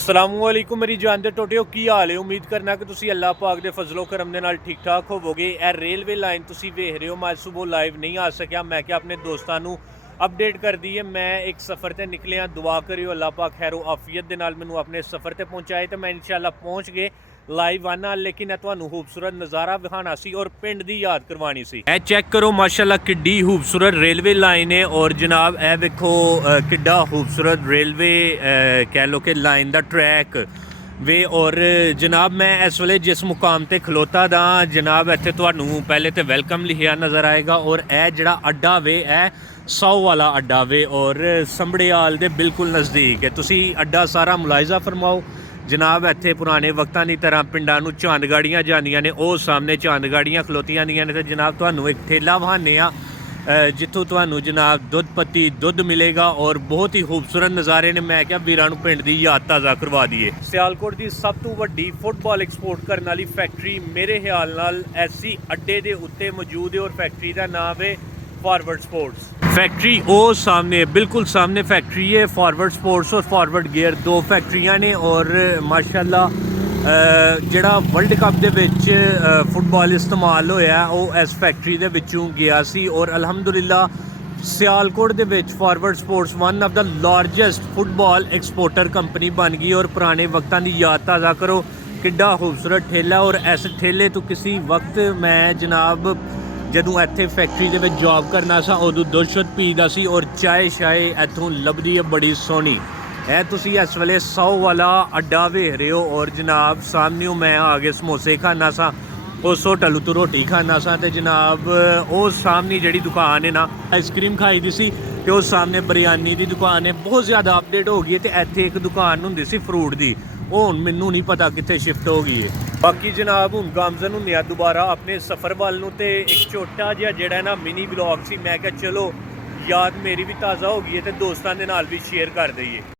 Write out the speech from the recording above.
ਅਸਲਾਮੁਅਲੈਕੁਮ ਮੇਰੀ ਜਾਨ ਦੇ ਟੋਟਿਓ ਕੀ ਹਾਲ ਹੈ। ਉਮੀਦ ਕਰਨਾ ਕਿ ਤੁਸੀਂ ਅੱਲਾਹ ਪਾਕ ਦੇ ਫਜ਼ਲੋ ਕਰਮ ਦੇ ਨਾਲ ਠੀਕ ਠਾਕ ਹੋਵੋਗੇ। ਇਹ ਰੇਲਵੇ ਲਾਈਨ ਤੁਸੀਂ ਵੇਖ ਰਹੇ ਹੋ, ਮੈਂ ਸੁਬਹ ਲਾਈਵ ਨਹੀਂ ਆ ਸਕਿਆ। ਮੈਂ ਕਿ ਆਪਣੇ ਦੋਸਤਾਂ ਨੂੰ ਅਪਡੇਟ ਕਰ ਦਈਏ। ਮੈਂ ਇੱਕ ਸਫ਼ਰ ਤੇ ਨਿਕਲਿਆ, ਦੁਆ ਕਰਿਓ ਅੱਲਾਹ ਪਾਕ ਖੈਰੋ ਆਫੀਅਤ ਦੇ ਨਾਲ ਮੈਨੂੰ ਆਪਣੇ ਸਫ਼ਰ ਤੇ ਪਹੁੰਚਾਏ ਤੇ ਮੈਂ ਇਨਸ਼ਾਅੱਲਾ ਪਹੁੰਚ ਗਏ ਲਾइव आना। लेकिन ਤੁਹਾਨੂੰ खूबसूरत नज़ारा विखाना सी और पिंड दी याद करवानी सी। ए चेक करो माशाल्लाह किड्डी खूबसूरत रेलवे लाइन है और जनाब ए देखो किड्डा खूबसूरत रेलवे कह लो कि लाइन दा ट्रैक वे। और जनाब मैं इस वेले जिस मुकाम ते खलोता दा जनाब इत्थे ਤੁਹਾਨੂੰ पहले तो वेलकम लिखिया नज़र आएगा और ए जिहड़ा अड्डा वे ए 100 वाला अड्डा वे और संबड़ियाल दे बिल्कुल नज़दीक है। तुसी अड्डा सारा मुलाहिजा फरमाओ जनाब। इत्थे पुराने वक्तां दी तरह पिंडां नूं चंद गाड़ियां जांदियां ने, ਉਹ सामने चंद गाड़ियां खलोतियां ਦੀਆਂ ਨੇ ਤੇ जनाब ਤੁਹਾਨੂੰ एक ठेला वहाने आ जिथों ਤੁਹਾਨੂੰ जनाब दुध पत्ती दुध मिलेगा और बहुत ही खूबसूरत नज़ारे ने। मैं क्या ਵੀਰਾਂ ਨੂੰ ਪਿੰਡ ਦੀ ਯਾਦ ਤਾਜ਼ਾ ਕਰਵਾ ਦਈਏ। ਸਿਆਲਕੋਟ ਦੀ ਸਭ ਤੋਂ ਵੱਡੀ ਫੁੱਟਬਾਲ ਐਕਸਪੋਰਟ ਕਰਨ ਵਾਲੀ ਫੈਕਟਰੀ ਮੇਰੇ ਖਿਆਲ ਨਾਲ ਐਸੀ ਅੱਡੇ ਦੇ ਉੱਤੇ ਮੌਜੂਦ ਹੈ और फैक्ट्री ਦਾ ਨਾਮ है फॉरवर्ड स्पोर्ट्स। फैक्ट्री वो सामने बिल्कुल सामने फैक्ट्री है फॉरवर्ड स्पोर्ट्स और फॉरवर्ड गियर, दो फैक्ट्रियां ने। और माशाल्लाह ਜਿਹੜਾ वर्ल्ड कप ਦੇ ਵਿੱਚ फुटबॉल इस्तेमाल ਹੋਇਆ ਉਹ ਇਸ ਫੈਕਟਰੀ ਦੇ ਵਿੱਚੋਂ ਗਿਆ ਸੀ। और ਅਲਹਮਦੁਲਿਲਾ ਸਿਆਲਕੋਟ ਦੇ ਵਿੱਚ forward sports one of the largest football exporter company बन गई। और पुराने वक्ताਂ ਦੀ याद ताज़ा करो ਕਿੱਡਾ खूबसूरत ठेला। और इस ठेले तो किसी वक्त मैं जनाब ਜਦੋਂ ਇੱਥੇ ਫੈਕਟਰੀ ਦੇ ਵਿੱਚ ਜੌਬ ਕਰਨਾ ਸੀ ਉਦੋਂ ਦੁੱਧ ਸ਼ੁੱਧ ਪੀਦਾ ਸੀ और ਚਾਏ ਸ਼ਾਏ ਇੱਥੋਂ ਲੱਭਦੀ ਹੈ ਬੜੀ ਸੋਹਣੀ। ਇਹ ਤੁਸੀਂ ਇਸ ਵੇਲੇ 100 ਵਾਲਾ ਅੱਡਾ ਵੇਖ ਰਹੇ ਹੋ और ਜਨਾਬ ਸਾਹਮਣੇ ਮੈਂ ਆ ਕੇ ਸਮੋਸੇ ਖਾਣਾ ਸਾਂ, ਉਸ ਹੋਟਲ ਤੋਂ ਰੋਟੀ ਖਾਣਾ ਸਾਂ ਤੇ ਜਨਾਬ ਉਹ ਸਾਹਮਣੇ ਜਿਹੜੀ ਦੁਕਾਨ ਹੈ ਨਾ ਆਈਸਕ੍ਰੀਮ ਖਾਈ ਦੀ ਸੀ ਤੇ ਉਹ ਸਾਹਮਣੇ ਬਿਰਿਆਨੀ ਦੀ ਦੁਕਾਨ ਹੈ। ਬਹੁਤ ਜ਼ਿਆਦਾ ਅਪਡੇਟ ਹੋ ਗਈ ਹੈ ਤੇ ਇੱਥੇ ਇੱਕ ਦੁਕਾਨ ਹੁੰਦੀ ਸੀ ਫਰੂਟ ਦੀ, ਉਹ ਹੁਣ ਮੈਨੂੰ ਨਹੀਂ ਪਤਾ ਕਿੱਥੇ ਸ਼ਿਫਟ ਹੋ ਗਈ ਹੈ। ਬਾਕੀ ਜਨਾਬ ਹੁਣ ਗਾਮਜ਼ਨ ਹੁੰਦੇ ਆ ਦੁਬਾਰਾ ਆਪਣੇ ਸਫ਼ਰ ਵੱਲ ਨੂੰ ਤੇ ਇੱਕ ਛੋਟਾ ਜਿਹਾ ਜਿਹੜਾ ਨਾ ਮਿਨੀ ਵਲੌਗ ਸੀ, ਮੈਂ ਕਿਹਾ ਚਲੋ ਯਾਦ ਮੇਰੀ ਵੀ ਤਾਜ਼ਾ ਹੋ ਗਈ ਹੈ ਤੇ ਦੋਸਤਾਂ ਦੇ ਨਾਲ ਵੀ ਸ਼ੇਅਰ ਕਰ ਦਈਏ।